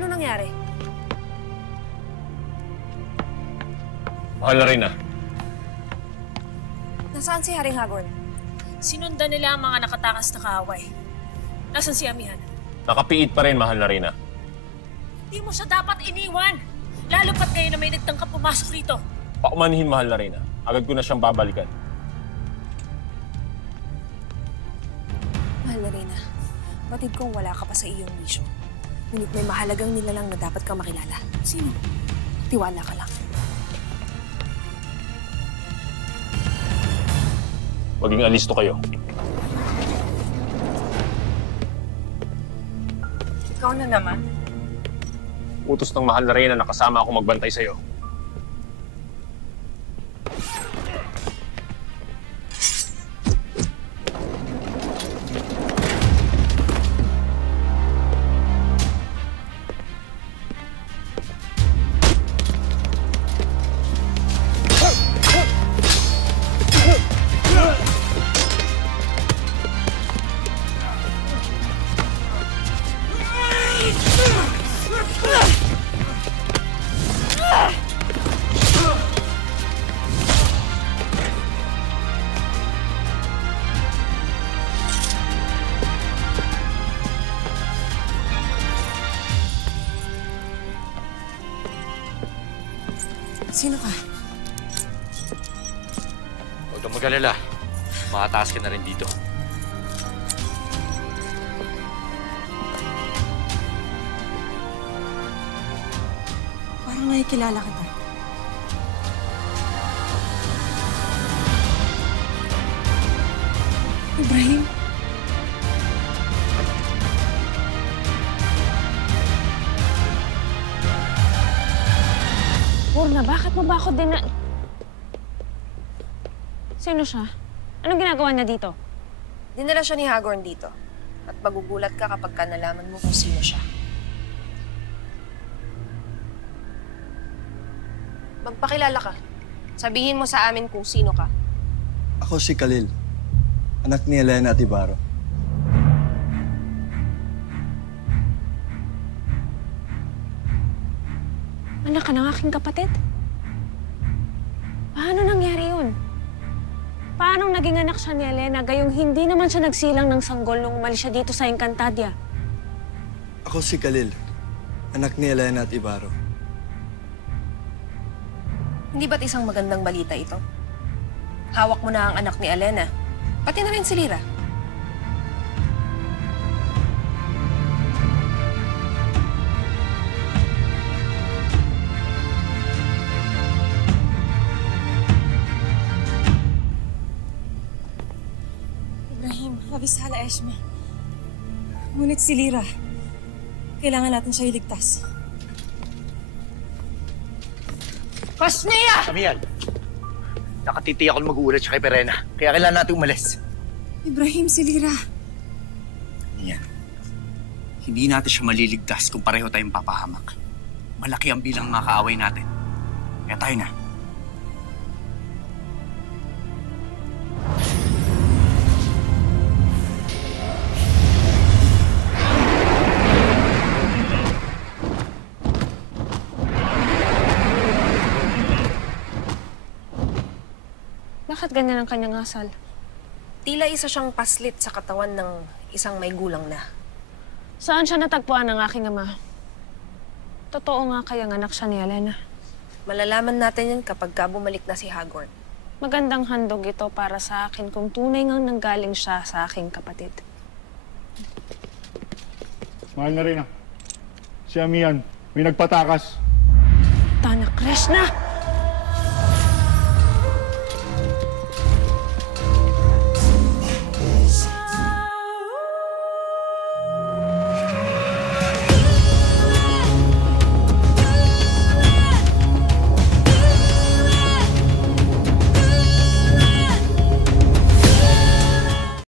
Ano nangyari? Mahal na rin na. Nasaan si Haring Hagorn? Sinundan nila ang mga nakatakas na kaaway. Nasaan si Amihan? Nakapiit pa rin, mahal na rin na. Hindi mo siya dapat iniwan! Lalo pat kayo na may nagtangkap pumasok rito. Paumanhin, mahal na rin na. Agad ko na siyang babalikan. Mahal na Reyna, batid kong wala ka pa sa iyong misyon. Ngunit may mahalagang nilalang na dapat kang makilala. Sino? Tiwala ka lang. Maging alisto kayo. Ikaw na naman? Utos ng mahal na rin na nakasama ako magbantay sa'yo. Sino ka? Huwag kang mag-alala. Makataas ka na rin dito. Parang nakikilala kita. Ibrahim? Purna, bakit mo ba ako Sino siya? Anong ginagawa niya dito? Dinala siya ni Hagorn dito. At magugulat ka kapag ka nalaman mo kung sino siya. Magpakilala ka. Sabihin mo sa amin kung sino ka. Ako si Khalil, anak ni Elena at Ibarro. Anak ka ng aking kapatid? Paano nangyari yun? Paano naging anak siya ni Elena gayong hindi naman siya nagsilang ng sanggol nung umalis siya dito sa Encantadia? Ako si Khalil, anak ni Elena at Ibarro. Hindi ba't isang magandang balita ito? Hawak mo na ang anak ni Elena. Pati na rin si Lyra. Ibrahim, abisala Eshma. Ngunit si Lyra, kailangan natin siya iligtas. Pasniya! Amihan, nakatiti ako mag-uulat siya kay Perena. Kaya kailangan natin umalis. Ibrahim, si Lyra. Yan. Hindi natin siya maliligtas kung pareho tayong papahamak. Malaki ang bilang mga kaaway natin. Kaya tayo na. Bakit ganyan ang kanyang asal? Tila isa siyang paslit sa katawan ng isang may gulang na. Saan siya natagpuan ng aking ama? Totoo nga kayang anak siya ni Elena. Malalaman natin yan kapag bumalik na si Hagorn. Magandang handog ito para sa akin kung tunay ngang nanggaling siya sa aking kapatid. Mahal na rin ah. Si Amihan, may nagpatakas. Tanak Krishna!